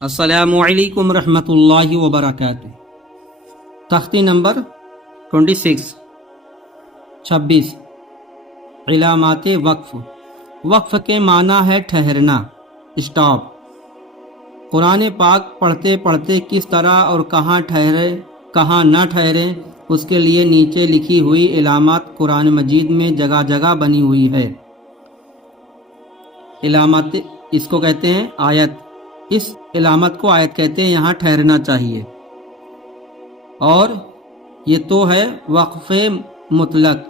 السلام علیکم ورحمۃ اللہ وبرکاتہ۔ تختی نمبر 26 علامات وقف۔ وقف کے معنی ہے ٹھہرنا، اسٹاپ۔ قرآن پاک پڑھتے پڑھتے کس طرح اور کہاں ٹھہرے کہاں نہ ٹھہرے، اس کے لیے نیچے لکھی ہوئی علامات قرآن مجید میں جگہ جگہ بنی ہوئی ہے۔ علامات اس کو کہتے ہیں آیت، اس علامت کو آیت کہتے ہیں، یہاں ٹھہرنا چاہیے۔ اور یہ تو ہے وقف مطلق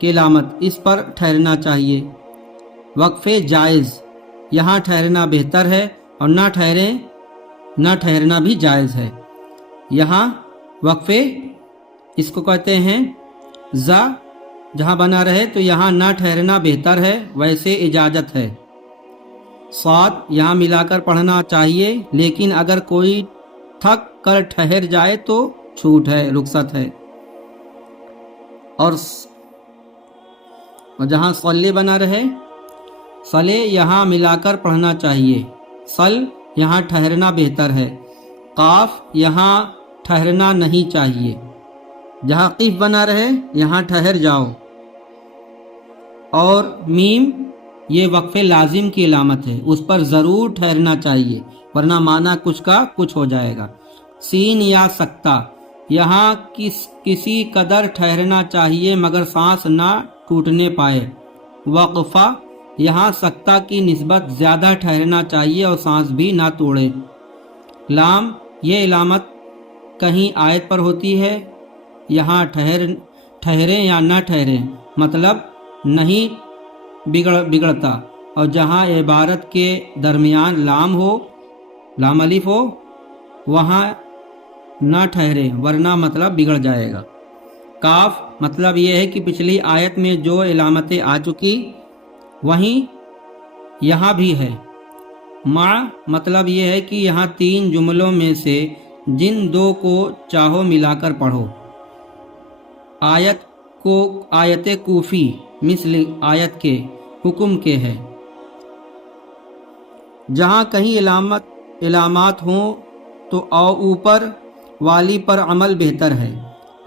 کی علامت، اس پر ٹھہرنا چاہیے۔ وقف جائز، یہاں ٹھہرنا بہتر ہے، اور نہ ٹھہرنا بھی جائز ہے۔ یہاں وقف اس کو کہتے ہیں جہاں بنا رہے تو یہاں نہ ٹھہرنا بہتر ہے، ویسے اجازت ہے۔ صاد یہاں ملا کر پڑھنا چاہیے، لیکن اگر کوئی تھک کر ٹھہر جائے تو چھوٹ ہے، رخصت ہے۔ اور جہاں صلی بنا رہے، صلی یہاں ملا کر پڑھنا چاہیے، صل یہاں ٹھہرنا بہتر ہے۔ قاف یہاں ٹھہرنا نہیں چاہیے، جہاں قف بنا رہے یہاں ٹھہر جاؤ۔ اور میم یہ وقف لازم کی علامت ہے، اس پر ضرور ٹھہرنا چاہیے، ورنہ معنی کچھ کا کچھ ہو جائے گا۔ سین یا سکتہ، یہاں کسی قدر ٹھہرنا چاہیے مگر سانس نہ ٹوٹنے پائے۔ وقفہ یہاں سکتہ کی نسبت زیادہ ٹھہرنا چاہیے اور سانس بھی نہ توڑے۔ لام یہ علامت کہیں آیت پر ہوتی ہے، یہاں ٹھہریں یا نہ ٹھہریں مطلب نہیں بگڑتا، اور جہاں عبارت کے درمیان لام الف ہو وہاں نہ ٹھہرے، ورنہ مطلب بگڑ جائے گا۔ کاف مطلب یہ ہے کہ پچھلی آیت میں جو علامتیں آ چکی وہیں یہاں بھی ہے۔ مع مطلب یہ ہے کہ یہاں تین جملوں میں سے جن دو کو چاہو ملا کر پڑھو۔ آیت کوفی مثل آیت کے حکم کے ہے۔ جہاں کہیں علامات ہوں تو اوپر والی پر عمل بہتر ہے۔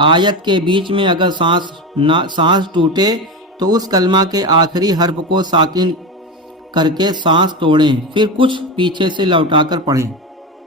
آیت کے بیچ میں اگر سانس ٹوٹے تو اس کلمہ کے آخری حرف کو ساکن کر کے سانس توڑیں، پھر کچھ پیچھے سے لوٹا کر پڑھیں۔